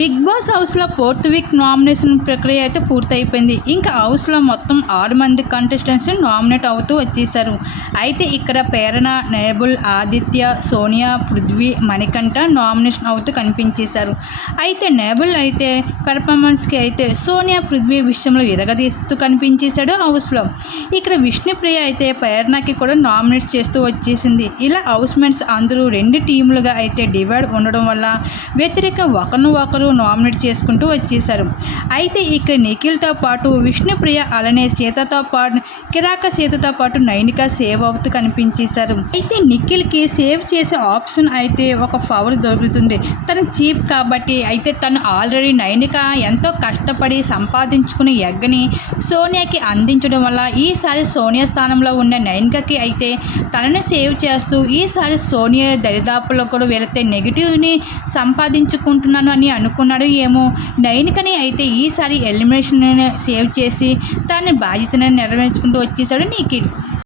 Big boss హౌస్లో fourth week nomination ప్రక్రియ అయితే పూర్తయిపోయింది. ఇంకా హౌస్లో మొత్తం ఆరు మంది కంటెస్టెంట్స్ నామినేట్ అవుతూ వచ్చేసారు. అయితే ఇక్కడ ప్రేరణ నేబుల్ ఆదిత్య సోనియా పృథ్వీ మణికంఠ నామినేషన్ అవుతూ కనిపించేశారు. అయితే నేబుల్ అయితే పెర్ఫార్మెన్స్కి అయితే సోనియా పృథ్వీ విషయంలో విరగదీస్తూ కనిపించేశాడు హౌస్లో. ఇక్కడ విష్ణుప్రియ అయితే ప్రేరణకి కూడా నామినేట్ చేస్తూ వచ్చేసింది. ఇలా హౌస్ మేట్స్ అందరూ రెండు టీములుగా అయితే డివైడ్ ఉండడం వల్ల వ్యతిరేక ఒకరిని ఒకరు నామినేట్ చేసుకుంటూ వచ్చేసారు అయితే ఇక్కడ నిఖిల్తో పాటు విష్ణుప్రియ అలానే సీతతో పాటు కిరాక సీతతో పాటు నైనిక సేవ్ అవుతూ కనిపించేశారు. అయితే నిఖిల్కి సేవ్ చేసే ఆప్షన్ అయితే ఒక పవర్ దొరుకుతుంది. తన చీప్ కాబట్టి అయితే తను ఆల్రెడీ నైనిక ఎంతో కష్టపడి సంపాదించుకునే ఎగ్గని సోనియాకి అందించడం వల్ల ఈసారి సోనియా స్థానంలో ఉన్న నైనికకి అయితే తనని సేవ్ చేస్తూ ఈసారి సోనియా దరిదాపులకు కూడా వెళితే నెగిటివ్ని సంపాదించుకుంటున్నాను అని అనుకు అనుకున్నాడు ఏమో. నయనికని అయితే ఈసారి ఎలిమినేషన్ సేవ్ చేసి తన బాధ్యతను నెరవేర్చుకుంటూ వచ్చేసాడు నిఖిల్.